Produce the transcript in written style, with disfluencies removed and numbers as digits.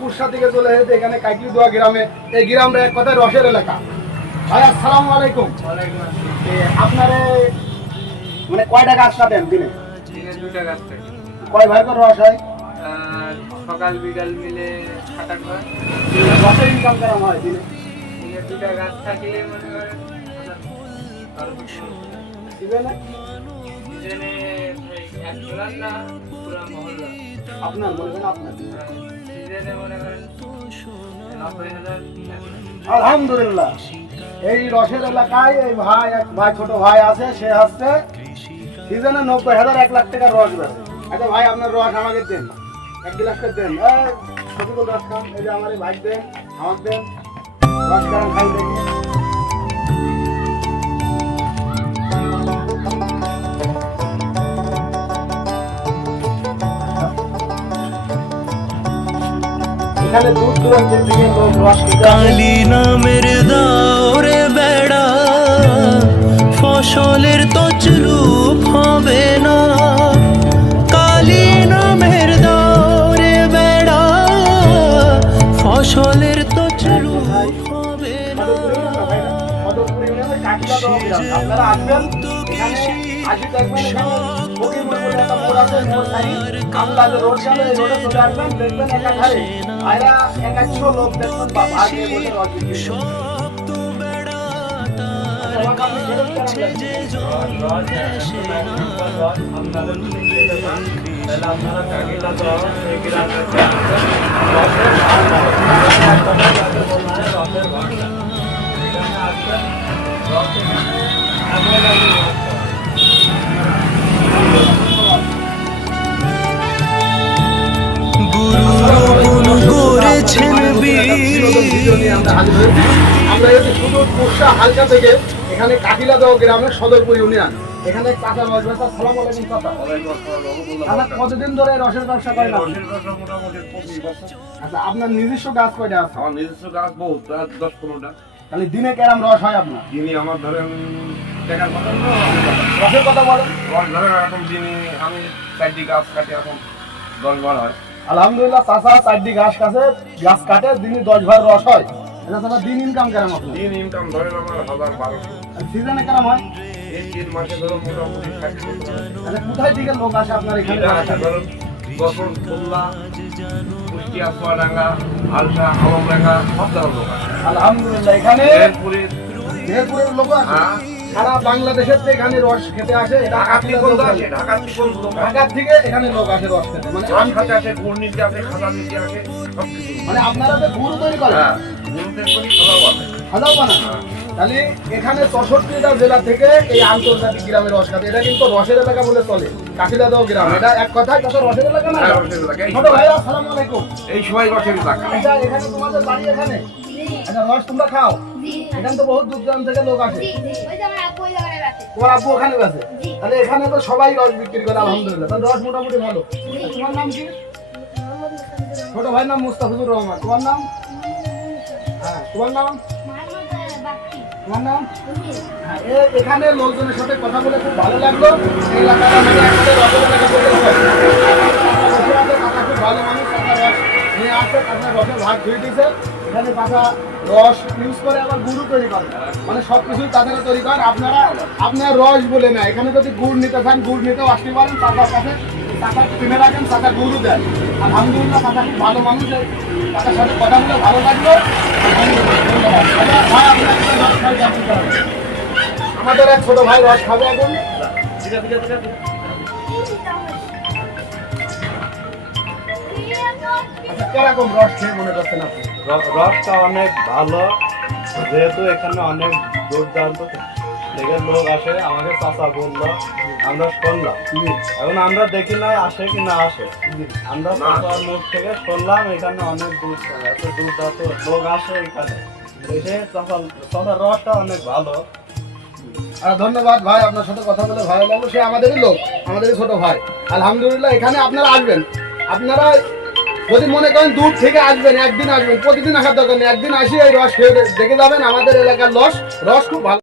Corsa থেকে চলে এসেছে এখানে কাইকলিদোয়া গ্রামে। এই গ্রামটা এক কথায় রসের এলাকা। ভাই আসসালামু আলাইকুম। আপনার মানে কয়টা গাছ কাটেন দিনে? দিনে 2টা গাছ থাকে। কয় ভাই করে রস হয়? সকাল বিকাল মিলে 7-8 বার। রসের ইনকাম কেমন হয় দিনে? দিনে 2টা গাছ থাকলে মনে করেন দিবেন সিজনে এক জোড়ার না পুরো মহল্লা। আপনার মনে করেন আপনার সিজনে মনে করেন 90,000। আলহামদুলিল্লাহ। এই রসের এলাকায় এই ভাই এক ভাই ছোট ভাই আছে, সে হচ্ছে সিজনে 90,000 1 লাখ টাকার রস বেচে। আচ্ছা ভাই আপনার রস আমাকে দেন, 1 গ্লাস করে দেন। কতগুলো রস খান? এই যে আমার এই ভাই দেন, আমাকে দেন রস খান, খাই দেখি। এখানে দূর দূরান্ত থেকে লোক রস খেতে আসে। কালি নামের দাওরে বেড়া ফসলের তছরূপ হবে না। কালি নামের দাওরে বেড়া ফসলের তছরূপ হবে না। আপনারা আসবেন এখানে, আসি দেখবেন এখানে ফকিরপুর বলে একটা মোড় আছে, মোড় সাইড কামলা যে রোড গেল, এই রোডে চলে আসবেন, দেখবেন একটা ধারে আয়রা 100 লোক দেখবেন বাবা দিয়ে বসে রস বিক্রি করছে। আমাকে আপনি খেতে কেমন লাগে? গুরু করেছেন আমরা এসেছি সুদূর কুরসা হালকা থেকে, এখানে কাকিলাদহ গ্রামের সদরপুর ইউনিয়ন। এখানে চাচা রস বেচা। আসসালামু আলাইকুম চাচা। আপনার কতদিন ধরে রসের ব্যবসা করেন? আচ্ছা আপনার নিজস্ব গাছ কয়টা আছে? আমার নিজস্ব গাছ বহুত, 10-15টা। তাহলে দিনে কেরাম রস হয় আপনার? দিনে আমার ধরেন টাকার কথা রসের কথা বলেন। রস ধরেন এখন দিনে আমি 4টি গাছ কাটি, এখন 10 বার হয়। আলহামদুলিল্লাহ চাচা 4টি গাছ কাটে দিনে 10 বার রস হয়। এটা চাচা দিন ইনকাম কেরাম আপনার? দিন ইনকাম ধরেন আমার 1000-1200। সিজনে কেরাম হয়? এই 3 মাসে ধরো মোটামুটি 60-70 হয়। আচ্ছা কোথায় থেকে লোক আসে আপনার এখানে? এটা আছে ধরুন গফর, খুলনা, কুষ্টিয়া, চুয়াডাঙ্গা, হালসা, আলমডাঙ্গা, সব ধরনের লোক আছে। আলহামদুলিল্লাহ এখানে শেরপুরের, মেহেরপুরের লোক আছে। হ্যাঁ। সারা বাংলাদেশের থেকে এখানে রস খেতে আসে। এটা ঢাকার থেকে বন্ধু আছে, ঢাকার থেকে বন্ধু লোক আছে। ঢাকার থেকে এখানে লোক আসে রস খেতে। মানে রস খাতে আসে, গুড় নিতে আসে, খাজা নিতে আসে, সব কিছু। মানে আপনারা তো গুড় তৈরি করেন? হ্যাঁ, গুড় তৈরি করি, খাজাও আছে। খাজাও বানান? তাহলে এখানে 64টা জেলা থেকে এই আন্তর্জাতিক গ্রামের রস খাতে। এটা কিন্তু রসের এলাকা বলে চলে, কাকিলাদহ গ্রাম। এটা এক কথায় কত রসের এলাকা না? হ্যাঁ, রসের এলাকা। ছোট ভাই আসসালামু আলাইকুম। এই সময় রসের এলাকা। আচ্ছা এখানে তোমাদের বাড়ি এখানে? আচ্ছা রস তোমরা খাও? এখানে তো বহুত দূর দূরান্ত থেকে লোক আসে। তোমার আব্বু ওখানে আছে? তাহলে এখানে তো সবাই রস বিক্রি করে আলহামদুলিল্লাহ। তাহলে রস মোটামুটি ভালো। তোমার নাম কি? ছোট ভাইয়ের নাম মুস্তাফিজুর রহমান। তোমার নাম? হ্যাঁ তোমার নাম? তোমার নাম? হ্যাঁ, এখানে লোকজনের সাথে কথা বলে খুব ভালো লাগলো। এই এলাকাটা মানে একসাথে রসের এলাকা বলে হয়। কাকা খুব ভালো মানুষ, কাকা রস নিয়ে আসছে, কাকা রসের ভাগ ধুয়ে দিয়েছে। এখানে কাকা রস ইউজ করে আবার গুড়ও তৈরি করে, মানে সব কিছুই তাদের তৈরি করেন। আপনার রস বলে না, এখানে যদি গুড় নিতে চান গুড় নিতেও আসতে পারেন কাকার কাছে। কাকা কিনে রাখেন, কাকা গুড়ও দেন। আলহামদুলিল্লাহ কাকা খুব ভালো মানুষ, কাকার সাথে কথা বলে ভালো লাগলো। আমাদের এক ছোট ভাই রস খাবে এখন। আচ্ছা কিরকম রস খেয়ে মনে করছেন আপনি? রসটা অনেক ভালো, যেহেতু এখানে অনেক দূর দূরান্ত থেকে লোক আসে। আমাকে চাচা বললো, আমরা শুনলাম। এখন আমরা দেখি না আসে কি না আসে, আমরা চাচার মুখ থেকে শুনলাম এখানে অনেক দূর এত দূর দূরান্ত লোক আসে এখানে এসে। চাচার রসটা অনেক ভালো। ধন্যবাদ ভাই, আপনার সাথে কথা বলে ভালো লাগলো। সে আমাদেরই লোক, আমাদেরই ছোট ভাই। আলহামদুলিল্লাহ এখানে আপনারা আসবেন। আপনারা যদি মনে করেন দূর থেকে আসবেন, একদিন আসবেন, প্রতিদিন আসার দরকার নেই। একদিন আসি এই রস খেয়ে দেখে যাবেন। আমাদের এলাকার রস খুব ভালো।